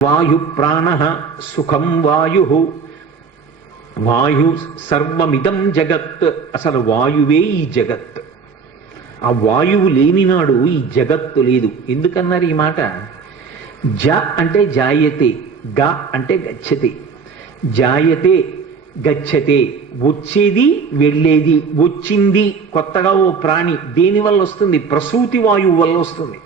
వాయు ప్రాణ సుఖం వాయు వాయు సర్వమిదం జగత్. అసలు వాయువే ఈ జగత్. ఆ వాయువు లేనినాడు ఈ జగత్తు లేదు. ఎందుకన్నారు ఈ మాట? జ అంటే జాయతే, గ అంటే గచ్చతే. జాయతే గచ్చతే, వచ్చేది వెళ్ళేది. వచ్చింది కొత్తగా ఓ ప్రాణి, దేని వల్ల వస్తుంది? ప్రసూతి వాయువు వల్ల వస్తుంది.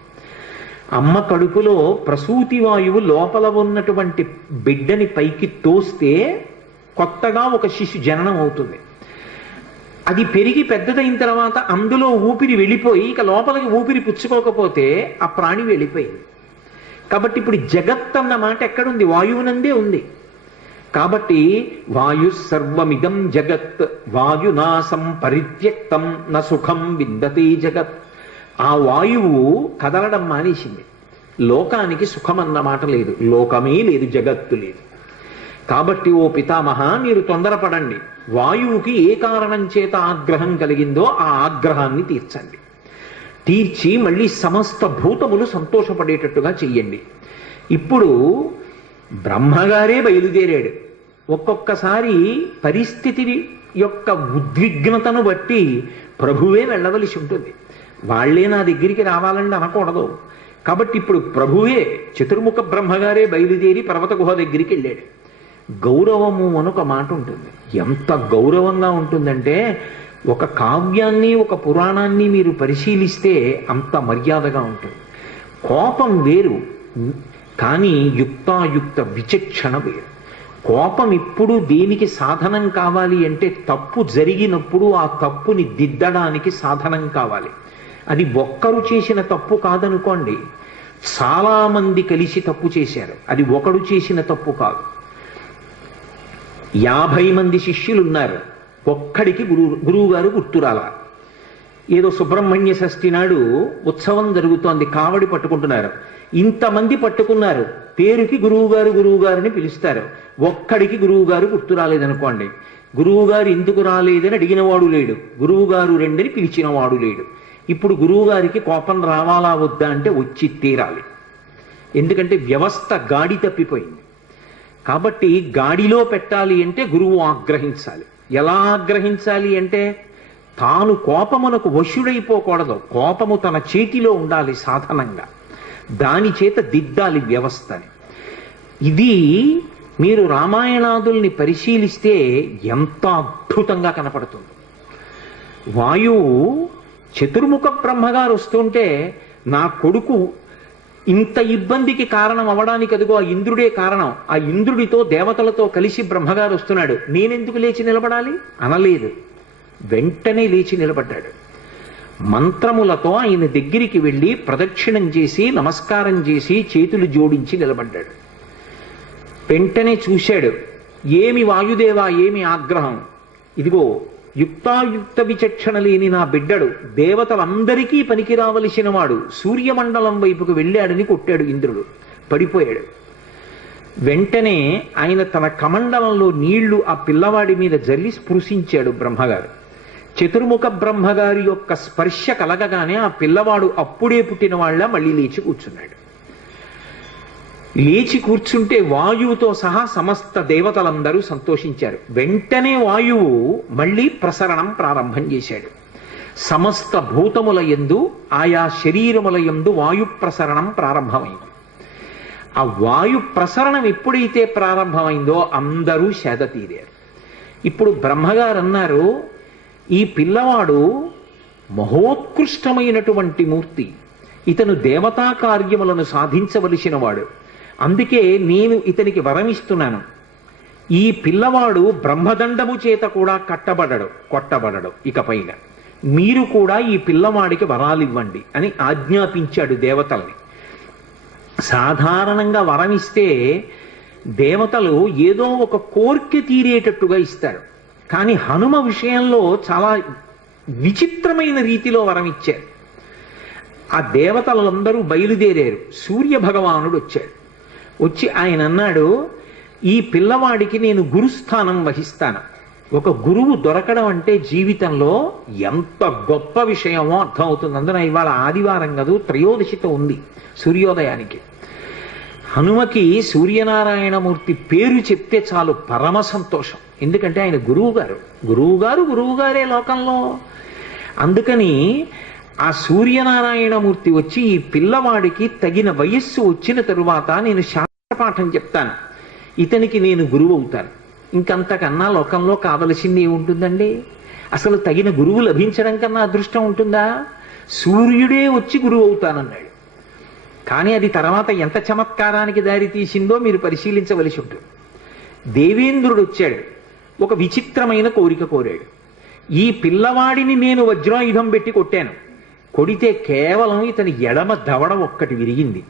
అమ్మ కడుపులో ప్రసూతి వాయువు లోపల ఉన్నటువంటి బిడ్డని పైకి తోస్తే కొత్తగా ఒక శిశు జననం అవుతుంది. అది పెరిగి పెద్దదైన తర్వాత అందులో ఊపిరి వెళ్ళిపోయి ఇక లోపలికి ఊపిరి పుచ్చుకోకపోతే ఆ ప్రాణి వెళ్ళిపోయింది. కాబట్టి ఇప్పుడు జగత్ అన్న మాట ఎక్కడుంది? వాయువునందే ఉంది. కాబట్టి వాయు సర్వమిదం జగత్ వాయునాసం పరిత్యక్తం న సుఖం విందతే జగత్. ఆ వాయువు కదలడం మానేసింది. లోకానికి సుఖం అన్న మాట లేదు, లోకమే లేదు, జగత్తు లేదు. కాబట్టి ఓ పితామహ, మీరు తొందరపడండి. వాయువుకి ఏ కారణం చేత ఆగ్రహం కలిగిందో ఆ ఆగ్రహాన్ని తీర్చండి. తీర్చి మళ్ళీ సమస్త భూతములు సంతోషపడేటట్టుగా చెయ్యండి. ఇప్పుడు బ్రహ్మగారే బయలుదేరాడు. ఒక్కొక్కసారి పరిస్థితి యొక్క ఉద్విగ్నతను బట్టి ప్రభువే వెళ్ళవలసి ఉంటుంది. వాళ్లే నా దగ్గరికి రావాలని అనకూడదు. కాబట్టి ఇప్పుడు ప్రభువే చతుర్ముఖ బ్రహ్మగారే బయలుదేరి పర్వత గుహ దగ్గరికి వెళ్ళాడు. గౌరవము అనొక మాట ఉంటుంది. ఎంత గౌరవంగా ఉంటుందంటే, ఒక కావ్యాన్ని ఒక పురాణాన్ని మీరు పరిశీలిస్తే అంత మర్యాదగా ఉంటుంది. కోపం వేరు, కానీ యుక్తాయుక్త విచక్షణ వేరు. కోపం ఇప్పుడు దేనికి సాధనం కావాలి అంటే, తప్పు జరిగినప్పుడు ఆ తప్పుని దిద్దడానికి సాధనం కావాలి. అది ఒక్కరు చేసిన తప్పు కాదనుకోండి, చాలా మంది కలిసి తప్పు చేశారు, అది ఒకడు చేసిన తప్పు కాదు. 50 మంది శిష్యులు ఉన్నారు, ఒక్కడికి గురువు గారు గుర్తురాల. ఏదో సుబ్రహ్మణ్య షష్ఠి నాడు ఉత్సవం జరుగుతోంది, కావడి పట్టుకుంటున్నారు. ఇంతమంది పట్టుకున్నారు, పేరుకి గురువు గారిని పిలుస్తారు. ఒక్కడికి గురువు గారు గుర్తు రాలేదనుకోండి, గురువు గారు ఎందుకు రాలేదని అడిగినవాడు లేడు, గురువు గారు రెండని పిలిచినవాడు లేడు. ఇప్పుడు గురువుగారికి కోపం రావాలా వద్దా అంటే వచ్చి తీరాలి. ఎందుకంటే వ్యవస్థ గాడి తప్పిపోయింది. కాబట్టి గాడిలో పెట్టాలి అంటే గురువు ఆగ్రహించాలి. ఎలా ఆగ్రహించాలి అంటే, తాను కోపమునకు వశుడైపోకూడదు. కోపము తన చేతిలో ఉండాలి సాధనంగా. దాని చేత దిద్దాలి వ్యవస్థని. ఇది మీరు రామాయణాదుల్ని పరిశీలిస్తే ఎంత అద్భుతంగా కనపడుతుంది. వాయువు చతుర్ముఖ బ్రహ్మగారు వస్తుంటే, నా కొడుకు ఇంత ఇబ్బందికి కారణం అవడానికి అదిగో ఆ ఇంద్రుడే కారణం, ఆ ఇంద్రుడితో దేవతలతో కలిసి బ్రహ్మగారు వస్తున్నాడు, నేనెందుకు లేచి నిలబడాలి అనలేదు. వెంటనే లేచి నిలబడ్డాడు. మంత్రములతో ఆయన దగ్గరికి వెళ్ళి ప్రదక్షిణం చేసి నమస్కారం చేసి చేతులు జోడించి నిలబడ్డాడు. వెంటనే చూశాడు, ఏమి వాయుదేవా, ఏమి ఆగ్రహం? ఇదిగో యుక్తాయుక్త విచక్షణ లేని నా బిడ్డడు దేవతలందరికీ పనికి రావలసిన వాడు సూర్యమండలం వైపుకు వెళ్ళాడని కొట్టాడు ఇంద్రుడు. పడిపోయాడు. వెంటనే ఆయన తన కమండలంలో నీళ్లు ఆ పిల్లవాడి మీద జల్లి స్పృశించాడు బ్రహ్మగారు. చతుర్ముఖ బ్రహ్మగారి యొక్క స్పర్శ కలగగానే ఆ పిల్లవాడు అప్పుడే పుట్టిన వాళ్ళ మళ్ళీ లేచి కూర్చున్నాడు. లేచి కూర్చుంటే వాయువుతో సహా సమస్త దేవతలందరూ సంతోషించారు. వెంటనే వాయువు మళ్ళీ ప్రసరణం ప్రారంభం చేశాడు. సమస్త భూతముల యందు ఆయా శరీరముల యందు వాయు ప్రసరణం ప్రారంభమైంది. ఆ వాయు ప్రసరణం ఎప్పుడైతే ప్రారంభమైందో అందరూ సేద తీరారు. ఇప్పుడు బ్రహ్మగారు అన్నారు, ఈ పిల్లవాడు మహోత్కృష్టమైనటువంటి మూర్తి, ఇతను దేవతా కార్యములను సాధించవలసిన వాడు. అందుకే నేను ఇతనికి వరమిస్తున్నాను. ఈ పిల్లవాడు బ్రహ్మదండము చేత కూడా కొట్టబడడు. ఇకపైన మీరు కూడా ఈ పిల్లవాడికి వరాలివ్వండి అని ఆజ్ఞాపించాడు దేవతల్ని. సాధారణంగా వరమిస్తే దేవతలు ఏదో ఒక కోర్కె తీరేటట్టుగా ఇస్తారు. కానీ హనుమ విషయంలో చాలా విచిత్రమైన రీతిలో వరమిచ్చారు. ఆ దేవతలందరూ బయలుదేరారు. సూర్య భగవానుడు వచ్చాడు. వచ్చి ఆయన అన్నాడు, ఈ పిల్లవాడికి నేను గురుస్థానం వహిస్తాను. ఒక గురువు దొరకడం అంటే జీవితంలో ఎంత గొప్ప విషయమో అర్థమవుతుంది. అందున ఇవాళ ఆదివారం కాదు, త్రయోదశితో ఉంది సూర్యోదయానికి. హనుమకి సూర్యనారాయణమూర్తి పేరు చెప్తే చాలు పరమ సంతోషం. ఎందుకంటే ఆయన గురువుగారే లోకంలో. అందుకని ఆ సూర్యనారాయణమూర్తి వచ్చి ఈ పిల్లవాడికి తగిన వయస్సు వచ్చిన తరువాత నేను శాస్త్రపాఠం చెప్తాను, ఇతనికి నేను గురువు అవుతాను. ఇంకంతకన్నా లోకంలో కావలసింది ఏముంటుందండి? అసలు తగిన గురువు లభించడం కన్నా అదృష్టం ఉంటుందా? సూర్యుడే వచ్చి గురువు అవుతానన్నాడు. కానీ అది తర్వాత ఎంత చమత్కారానికి దారి తీసిందో మీరు పరిశీలించవలసి ఉంటుంది. దేవేంద్రుడు వచ్చాడు, ఒక విచిత్రమైన కోరిక కోరాడు. ఈ పిల్లవాడిని నేను వజ్రాయుధం పెట్టి కొట్టాను, కొడితే కేవలం ఇతని ఎడమ దవడ ఒక్కటి విరిగింది.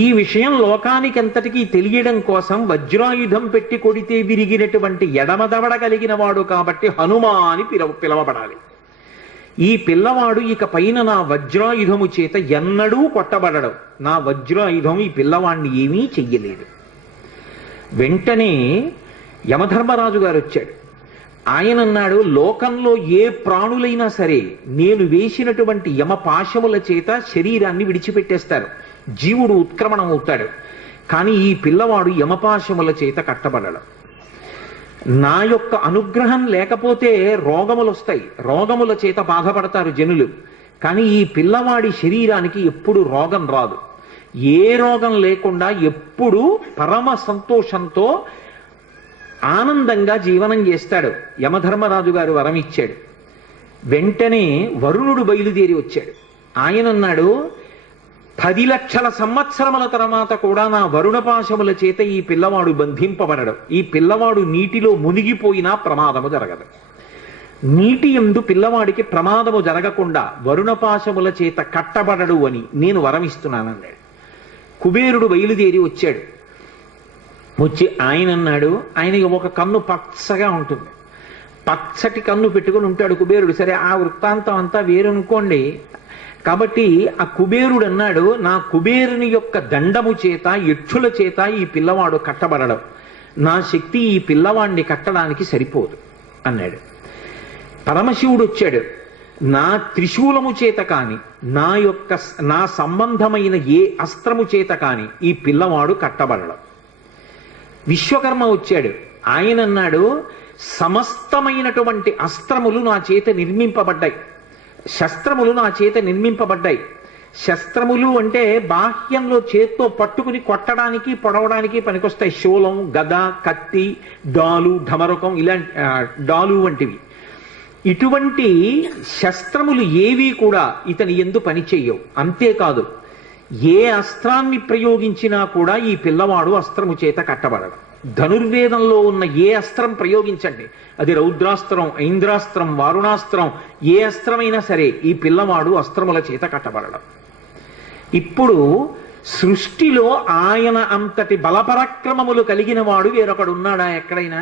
ఈ విషయం లోకానికి అంతటికీ తెలియడం కోసం వజ్రాయుధం పెట్టి కొడితే విరిగినటువంటి ఎడమ దవడ కలిగిన వాడు కాబట్టి హనుమా అని పిలవబడాలి. ఈ పిల్లవాడు ఇక పైన నా వజ్రాయుధము చేత ఎన్నడూ కొట్టబడడం, నా వజ్రాయుధం ఈ పిల్లవాడిని ఏమీ చెయ్యలేదు. వెంటనే యమధర్మరాజు గారు వచ్చాడు. ఆయన అన్నాడు, లోకంలో ఏ ప్రాణులైనా సరే నేను వేసినటువంటి యమపాశముల చేత శరీరాన్ని విడిచిపెట్టేస్తారు, జీవుడు ఉత్క్రమణం అవుతాడు. కానీ ఈ పిల్లవాడు యమపాశముల చేత కట్టబడడం. నా యొక్క అనుగ్రహం లేకపోతే రోగములు వస్తాయి, రోగముల చేత బాధపడతారు జనులు. కానీ ఈ పిల్లవాడి శరీరానికి ఎప్పుడు రోగం రాదు. ఏ రోగం లేకుండా ఎప్పుడు పరమ సంతోషంతో ఆనందంగా జీవనం చేస్తాడు. యమధర్మరాజు గారు వరం ఇచ్చాడు. వెంటనే వరుణుడు బయలుదేరి వచ్చాడు. ఆయన అన్నాడు, 10 లక్షల సంవత్సరముల తర్వాత కూడా నా వరుణపాశముల చేత ఈ పిల్లవాడు బంధింపబడడు. ఈ పిల్లవాడు నీటిలో మునిగిపోయినా ప్రమాదము జరగదు. నీటి యందు పిల్లవాడికి ప్రమాదము జరగకుండా వరుణపాశముల చేత కట్టబడడు అని నేను వరమిస్తున్నానన్నాడు. కుబేరుడు బయలుదేరి వచ్చాడు. వచ్చి ఆయన అన్నాడు, ఆయనకి ఒక కన్ను పచ్చగా ఉంటుంది, పచ్చటి కన్ను పెట్టుకుని ఉంటాడు కుబేరుడు. సరే, ఆ వృత్తాంతం అంతా వేరనుకోండి. కాబట్టి ఆ కుబేరుడు అన్నాడు, నా కుబేరుని యొక్క దండము చేత యక్షుల చేత ఈ పిల్లవాడు కట్టబడడం, నా శక్తి ఈ పిల్లవాడిని కట్టడానికి సరిపోదు అన్నాడు. పరమశివుడు వచ్చాడు, నా త్రిశూలము చేత కాని నా సంబంధమైన ఏ అస్త్రము చేత కాని ఈ పిల్లవాడు కట్టబడడం. విశ్వకర్మ వచ్చాడు. ఆయన అన్నాడు, సమస్తమైనటువంటి అస్త్రములు నా చేత నిర్మింపబడ్డాయి, శస్త్రములు నా చేత నిర్మింపబడ్డాయి. శస్త్రములు అంటే బాహ్యంలో చేత్తో పట్టుకుని కొట్టడానికి పొడవడానికి పనికొస్తాయి. శూలం, గద, కత్తి, డాలు, ఢమరుకం, ఇలాంటి డాలు వంటివి. ఇటువంటి శస్త్రములు ఏవి కూడా ఇతని యందు పనిచేయవు. అంతేకాదు, ఏ అస్త్రాన్ని ప్రయోగించినా కూడా ఈ పిల్లవాడు అస్త్రము చేత కట్టబడడు. ధనుర్వేదంలో ఉన్న ఏ అస్త్రం ప్రయోగించండి, అది రౌద్రాస్త్రం, ఐంద్రాస్త్రం, వారుణాస్త్రం, ఏ అస్త్రమైనా సరే ఈ పిల్లవాడు అస్త్రముల చేత కట్టబడడం. ఇప్పుడు సృష్టిలో ఆయన అంతటి బలపరాక్రమములు కలిగిన వాడు వేరొకడు ఉన్నాడా ఎక్కడైనా?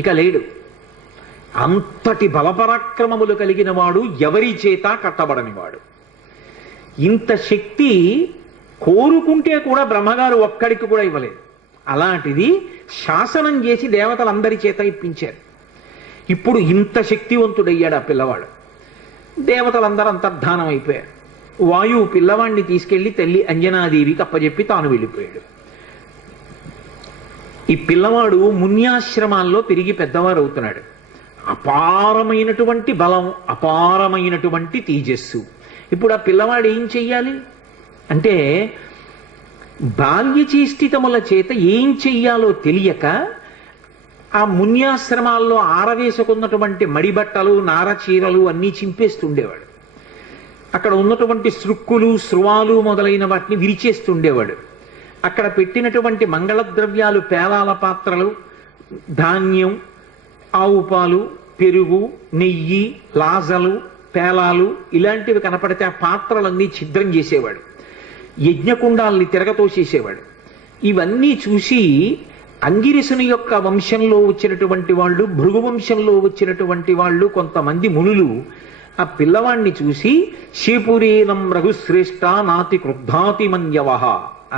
ఇక లేడు. అంతటి బలపరాక్రమములు కలిగిన వాడు ఎవరి చేత కట్టబడనివాడు. ఇంత శక్తి కోరుకుంటే కూడా బ్రహ్మగారు ఒక్కడికి కూడా ఇవ్వలేదు. అలాంటిది శాసనం చేసి దేవతలందరి చేత ఇప్పించారు. ఇప్పుడు ఇంత శక్తివంతుడయ్యాడు ఆ పిల్లవాడు. దేవతలందరూ అంతర్ధానం అయిపోయారు. వాయువు పిల్లవాడిని తీసుకెళ్లి తల్లి అంజనాదేవికి అప్పచెప్పి తాను వెళ్ళిపోయాడు. ఈ పిల్లవాడు మున్యాశ్రమాల్లో పెరిగి పెద్దవారు అవుతున్నాడు. అపారమైనటువంటి బలం, అపారమైనటువంటి తేజస్సు. ఇప్పుడు ఆ పిల్లవాడు ఏం చెయ్యాలి అంటే, బాల్యచేష్టితముల చేత ఏం చెయ్యాలో తెలియక ఆ మున్యాశ్రమాల్లో ఆరవేసుకున్నటువంటి మడిబట్టలు, నారచీరలు అన్నీ చింపేస్తుండేవాడు. అక్కడ ఉన్నటువంటి సృక్కులు, స్రువాలు మొదలైన వాటిని విరిచేస్తుండేవాడు. అక్కడ పెట్టినటువంటి మంగళద్రవ్యాలు, పేలాల పాత్రలు, ధాన్యం, ఆవు పాలు, పెరుగు, నెయ్యి, లాజలు, పేలాలు ఇలాంటివి కనపడితే ఆ పాత్రలన్నీ ఛిద్రం చేసేవాడు. యజ్ఞకుండాల్ని తిరగతోసేసేవాడు. ఇవన్నీ చూసి అంగిరసుని యొక్క వంశంలో వచ్చినటువంటి వాళ్ళు, భృగు వంశంలో వచ్చినటువంటి వాళ్ళు, కొంతమంది మునులు ఆ పిల్లవాణ్ణి చూసి శీపురీనం రఘుశ్రేష్ఠ నాతి క్రుద్ధాతి మన్యవహ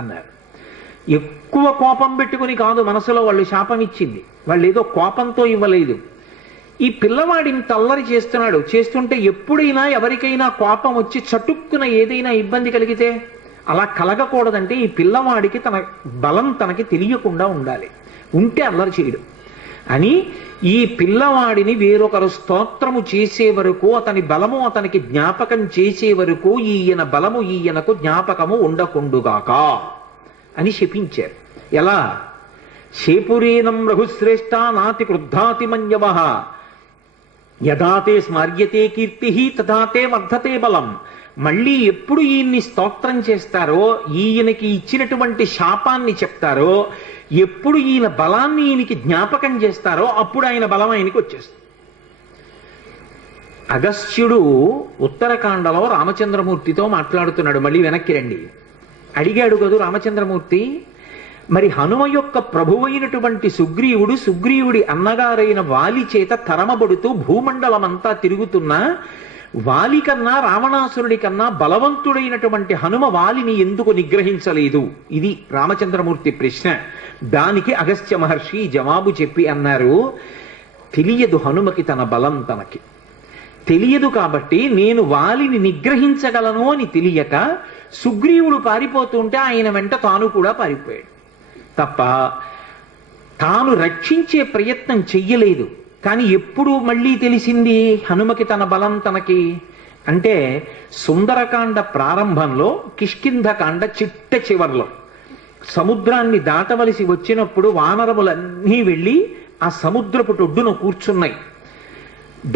అన్నారు. ఎక్కువ కోపం పెట్టుకుని కాదు మనసులో వాళ్ళు శాపం ఇచ్చింది, వాళ్ళు ఏదో కోపంతో ఇవ్వలేదు. ఈ పిల్లవాడిని తల్లరి చేస్తున్నాడు. చేస్తుంటే ఎప్పుడైనా ఎవరికైనా కోపం వచ్చి చటుక్కున ఏదైనా ఇబ్బంది కలిగితే అలా కలగకూడదంటే ఈ పిల్లవాడికి తన బలం తనకి తెలియకుండా ఉండాలి, ఉంటే అల్లరి చేయడు అని ఈ పిల్లవాడిని వేరొకరు స్తోత్రము చేసే వరకు, అతని బలము అతనికి జ్ఞాపకం చేసే వరకు ఈయన బలము ఈయనకు జ్ఞాపకము ఉండకుండుగాక అని శపించారు. ఎలా? శేపురేనం రఘుశ్రేష్ఠ నాతి క్రుద్ధాతి మన్యవ యదాతే స్మర్యతే కీర్తి తదాతే వర్ధతే బలం. మళ్ళీ ఎప్పుడు ఈయన్ని స్తోత్రం చేస్తారో, ఈయనకి ఇచ్చినటువంటి శాపాన్ని చెప్తారో, ఎప్పుడు ఈయన బలాన్ని ఈయనకి జ్ఞాపకం చేస్తారో అప్పుడు ఆయన బలం ఆయనకి వచ్చేస్తుంది. అగస్త్యుడు ఉత్తరకాండలో రామచంద్రమూర్తితో మాట్లాడుతున్నాడు. మళ్ళీ వెనక్కి రండి. అడిగాడు కదూ రామచంద్రమూర్తి, మరి హనుమ యొక్క ప్రభువైనటువంటి సుగ్రీవుడు, సుగ్రీవుడి అన్నగారైన వాలి చేత తరమబడుతూ భూమండలమంతా తిరుగుతున్నా వాలి కన్నా రావణాసురుడి కన్నా బలవంతుడైనటువంటి హనుమ వాలిని ఎందుకు నిగ్రహించలేదు? ఇది రామచంద్రమూర్తి ప్రశ్న. దానికి అగస్త్య మహర్షి జవాబు చెప్పి అన్నారు, తెలియదు హనుమకి తన బలం తనకి తెలియదు కాబట్టి నేను వాలిని నిగ్రహించగలను అని తెలియక సుగ్రీవుడు పారిపోతుంటే ఆయన వెంట తాను కూడా పారిపోయాడు తప్ప తాను రక్షించే ప్రయత్నం చెయ్యలేదు. కానీ ఎప్పుడు మళ్ళీ తెలిసింది హనుమకి తన బలం తనకి అంటే సుందరకాండ ప్రారంభంలో, కిష్కింధకాండ చిట్ట చివర్లో సముద్రాన్ని దాటవలసి వచ్చినప్పుడు వానరములన్నీ వెళ్ళి ఆ సముద్రపు ఒడ్డున కూర్చున్నాయి.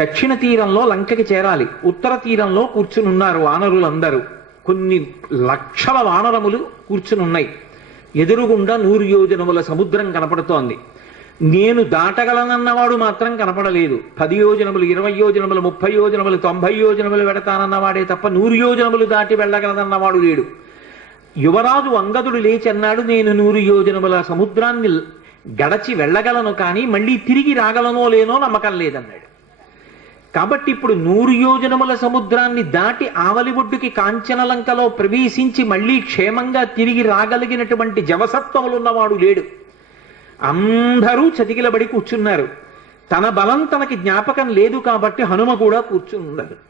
దక్షిణ తీరంలో లంకకి చేరాలి, ఉత్తర తీరంలో కూర్చునున్నారు వానరులందరూ. కొన్ని లక్షల వానరములు కూర్చునున్నాయి. ఎదురుగుండా 100 యోజనముల సముద్రం కనపడుతోంది. నేను దాటగలనన్నవాడు మాత్రం కనపడలేదు. 10 యోజనములు, 20 యోజనములు, 30 యోజనములు, 90 యోజనములు వెడతానన్నవాడే తప్ప 100 యోజనములు దాటి వెళ్ళగలనన్నవాడు లేడు. యువరాజు అంగదుడు లేచి అన్నాడు, నేను 100 యోజనముల సముద్రాన్ని గడచి వెళ్ళగలను, కానీ మళ్ళీ తిరిగి రాగలనో లేనో నమ్మకం లేదన్నాడు. కాబట్టి ఇప్పుడు 100 యోజనముల సముద్రాన్ని దాటి ఆవలి ఒడ్డుకి కాంచనలంకలో ప్రవేశించి మళ్ళీ క్షేమంగా తిరిగి రాగలిగినటువంటి జవసత్వములున్నవాడు లేడు. అందరూ చతికిలబడి కూర్చున్నారు. తన బలం తనకి జ్ఞాపకం లేదు కాబట్టి హనుమ కూడా కూర్చున్నారు.